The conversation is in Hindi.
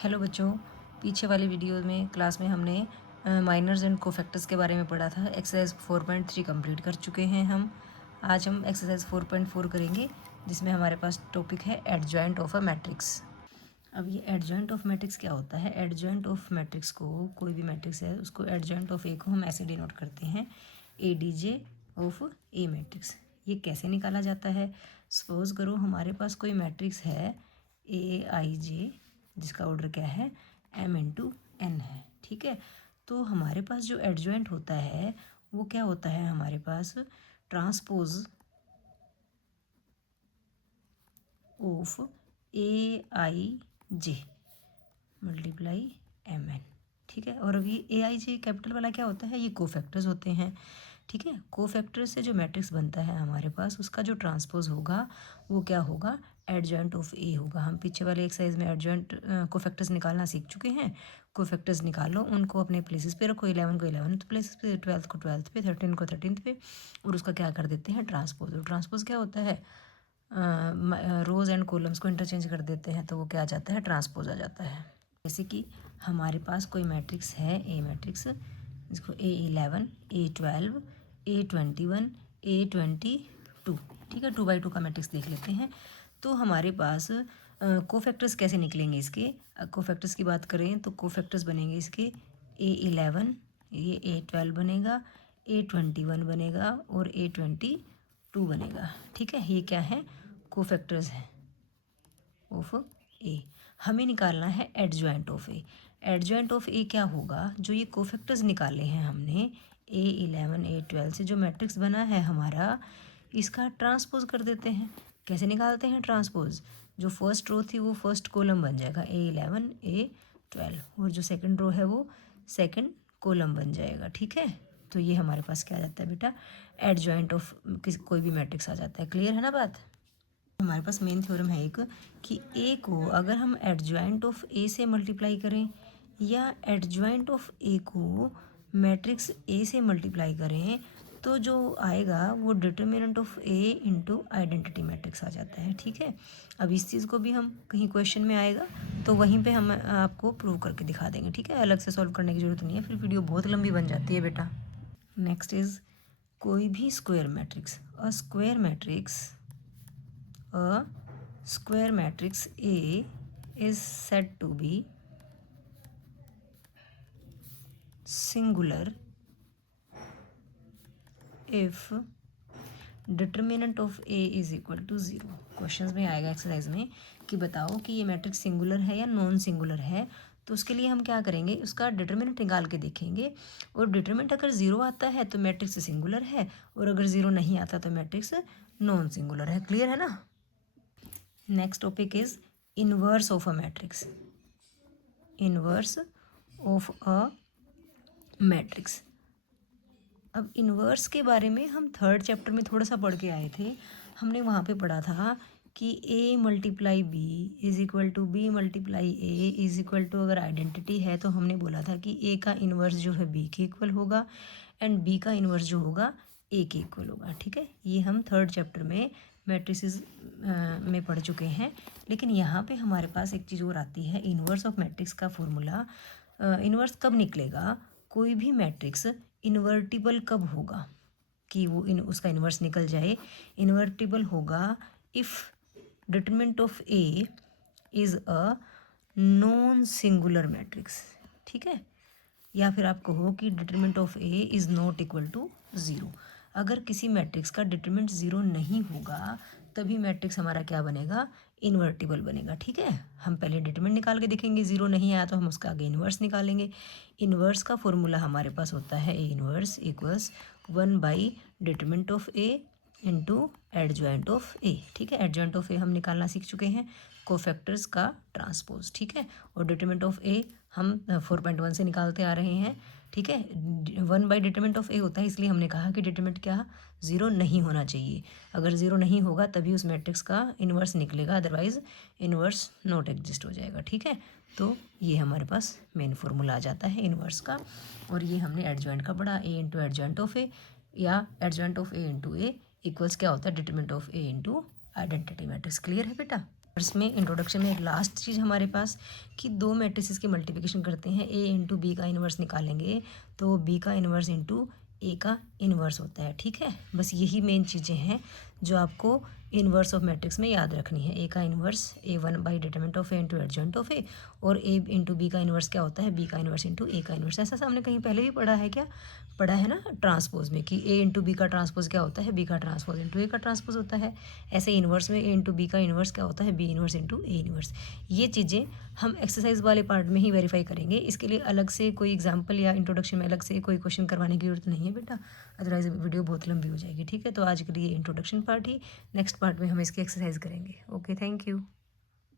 हेलो बच्चों, पीछे वाली वीडियो में क्लास में हमने माइनर्स एंड कोफैक्टर्स के बारे में पढ़ा था। एक्सरसाइज 4.3 कंप्लीट कर चुके हैं हम। आज हम एक्सरसाइज 4.4 करेंगे, जिसमें हमारे पास टॉपिक है एडजॉइंट ऑफ अ मैट्रिक्स। अब ये एडजॉइंट ऑफ मैट्रिक्स क्या होता है? एडजॉइंट ऑफ मैट्रिक्स को, कोई भी मैट्रिक्स है उसको एडजॉइंट ऑफ ए को हम ऐसे डिनोट करते हैं, A D J of A matrix. ये कैसे निकाला जाता है? सपोज करो हमारे पास कोई मैट्रिक्स है ए आई जे, जिसका ऑर्डर क्या है, m इंटू एन है। ठीक है, तो हमारे पास जो एडजॉइंट होता है वो क्या होता है? हमारे पास transpose of A I J multiply M N. ठीक है, और अभी ए आई जे कैपिटल वाला क्या होता है? ये कोफैक्टर्स होते हैं। ठीक है, कोफैक्टर्स से जो मैट्रिक्स बनता है हमारे पास, उसका जो ट्रांसपोज होगा वो क्या होगा? एडजॉइंट ऑफ ए होगा। हम पीछे वाले एक्सरसाइज में एडजॉइंट कोफैक्टर्स निकालना सीख चुके हैं। कोफैक्टर्स निकालो, उनको अपने प्लेसेस पे रखो, 11 को 11th प्लेसेस पे, 12th को 12th पे, 13 को 13th पे, और उसका क्या कर देते हैं? ट्रांसपोज। और ट्रांसपोज क्या होता है? रोज एंड कॉलम्स को इंटरचेंज कर देते हैं, तो वो क्या आ जाता है? ट्रांसपोज आ जाता है। जैसे कि हमारे पास कोई मैट्रिक्स है, ए मैट्रिक्स, जिसको A11, A12, A21, A22। ठीक है, 2x2 का मैट्रिक्स देख लेते हैं। तो हमारे पास कोफैक्टर्स कैसे निकलेंगे इसके? कोफैक्टर्स की बात करें तो कोफैक्टर्स बनेंगे इसके A11, ये A12 बनेगा, A21 बनेगा और A22 बनेगा। ठीक है, ये क्या है? कोफैक्टर्स हैं ऑफ ए। हमें निकालना है adjoint of A. Adjoint of A क्या होगा? जो ये कोफैक्टर्स निकाले हैं हमने, A11, A12 से जो मैट्रिक्स बना है हमारा, इसका ट्रांसपोज कर देते हैं। कैसे निकालते हैं ट्रांसपोज? जो फर्स्ट रो थी वो फर्स्ट कॉलम बन जाएगा, A11, A12, और जो सेकंड रो है वो सेकंड कॉलम बन जाएगा। ठीक है, तो ये हमारे पास क्या आ जाता है बेटा? एडजॉइंट ऑफ कोई भी मैट्रिक्स आ जाता है। क्लियर है ना बात? हमारे पास मेन थ्योरम है एक, कि ए को अगर हम एडजॉइंट ऑफ ए से मल्टीप्लाई करें, या एडजॉइंट ऑफ ए को मैट्रिक्स ए से मल्टीप्लाई करें, तो जो आएगा वो determinant of A into identity matrix आ जाता है। ठीक है, अब इस चीज़ को भी हम कहीं क्वेश्चन में आएगा तो वहीं पे हम आपको प्रूव करके दिखा देंगे। ठीक है, अलग से सॉल्व करने की ज़रूरत नहीं है, फिर वीडियो बहुत लंबी बन जाती है बेटा। नेक्स्ट इज कोई भी square matrix. A square matrix, a square matrix A is said to be singular if determinant of A is equal to 0। Questions में आएगा एक्सरसाइज में कि बताओ कि ये मैट्रिक्स सिंगुलर है या नॉन सिंगुलर है। तो उसके लिए हम क्या करेंगे? उसका डिटर्मिनेंट निकाल के देखेंगे, और डिटर्मिनेंट अगर 0 आता है तो मैट्रिक्स सिंगुलर है, और अगर 0 नहीं आता तो मैट्रिक्स नॉन सिंगुलर है। क्लियर है ना? Next topic is inverse of a matrix. Inverse of a matrix. अब इनवर्स के बारे में हम थर्ड चैप्टर में थोड़ा सा पढ़ के आए थे। हमने वहाँ पे पढ़ा था कि a multiply B is equal to B multiply A is equal to, अगर आइडेंटिटी है तो हमने बोला था कि a का इन्वर्स जो है b के इक्वल होगा, एंड b का इन्वर्स जो होगा a के इक्वल होगा। ठीक है, ये हम थर्ड चैप्टर में मैट्रिसेस में पढ़ चुके हैं। लेकिन यहाँ पे हमारे पास एक चीज़ और आती है, इन्वर्स ऑफ मैट्रिक्स का फॉर्मूला। इन्वर्स कब निकलेगा? कोई भी मैट्रिक्स इन्वर्टिबल कब होगा कि वो उसका इन्वर्स निकल जाए? इन्वर्टिबल होगा if determinant of A is a non singular matrix. ठीक है, या फिर आप कहो कि determinant of A is not equal to 0। अगर किसी मैट्रिक्स का डिटरमिनेंट 0 नहीं होगा तभी मैट्रिक्स हमारा क्या बनेगा? इन्वर्टिबल बनेगा। ठीक है, हम पहले डिटरमिनेंट निकाल के देखेंगे, 0 नहीं आया तो हम उसका आगे इन्वर्स निकालेंगे। इन्वर्स का फॉर्मूला हमारे पास होता है A inverse equals 1 determinant of A into adjoint of A. ठीक है, एडजॉइंट ऑफ ए हम निकालना सीख चुके हैं, कोफैक्टर्स का ट्रांसपोज। ठीक है, और डिटरमिनेंट ऑफ ए हम 4.1 से निकालते आ रहे हैं। ठीक है, 1/डिटरमिनेंट ऑफ ए होता है, इसलिए हमने कहा कि डिटरमिनेंट क्या? 0 नहीं होना चाहिए। अगर 0 नहीं होगा तभी उस मैट्रिक्स का इन्वर्स निकलेगा, अदरवाइज इन्वर्स नॉट एग्जिस्ट हो जाएगा। ठीक है, तो ये हमारे पास मेन फॉर्मूला आ जाता है इन्वर्स का। और ये हमने एडजॉइंट का पढ़ा, ए इंटू एडजॉइंट ऑफ ए, या adjoint of A into A equals क्या होता है? Determinant of A into identity matrix. Clear है बेटा? इसमें इंट्रोडक्शन में लास्ट चीज़ हमारे पास कि दो मैट्रिसेस की मल्टीप्लिकेशन करते हैं, ए इंटू बी का इन्वर्स निकालेंगे तो बी का इन्वर्स इंटू ए का इन्वर्स होता है। ठीक है, बस यही मेन चीज़ें हैं जो आपको इन्वर्स ऑफ मैट्रिक्स में याद रखनी है। ए का inverse A1 by determinant of A into adjoint of A, और ए इंटू बी का इन्वर्स क्या होता है, बी का इन्वर्स इंटू ए का इन्वर्स। ऐसा हमने कहीं पहले भी पढ़ा है क्या, पढ़ा है ना ट्रांसपोज में, कि ए इंटू बी का ट्रांसपोज क्या होता है, बी का ट्रांसपोज इंटू ए का ट्रांसपोज होता है। ऐसे इन्वर्स में ए इंटू बी का इन्वर्स क्या होता है, B inverse into A inverse. ये चीज़ें हम एक्सरसाइज वाले पार्ट में ही वेरीफाई करेंगे, इसके लिए अलग से कोई एग्जाम्पल या इंट्रोडक्शन में अलग से कोई क्वेश्चन करवाने की जरूरत नहीं है बेटा, अदरवाइज वीडियो बहुत लंबी हो जाएगी। ठीक है, तो आज के लिए इंट्रोडक्शन पार्ट ही, नेक्स्ट पार्ट में हम इसकी एक्सरसाइज करेंगे। Okay, thank you.